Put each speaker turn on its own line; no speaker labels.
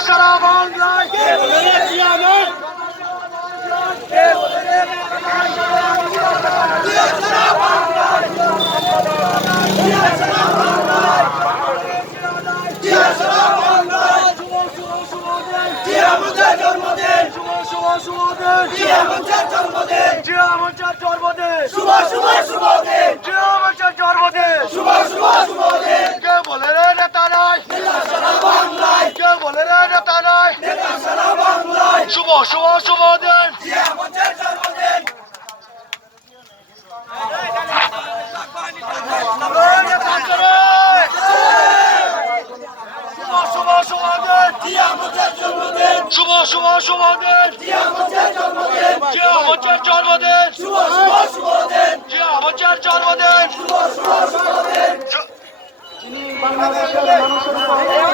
সারা বাংলায় জন্মদিন জন্মদিন শুভ শুভ শুভ দিন। শুভ শুভ শুভ দিন। জিয়া মোচার জন্মদিন। জিয়া মোচার জন্মদিন। বাংলাদেশের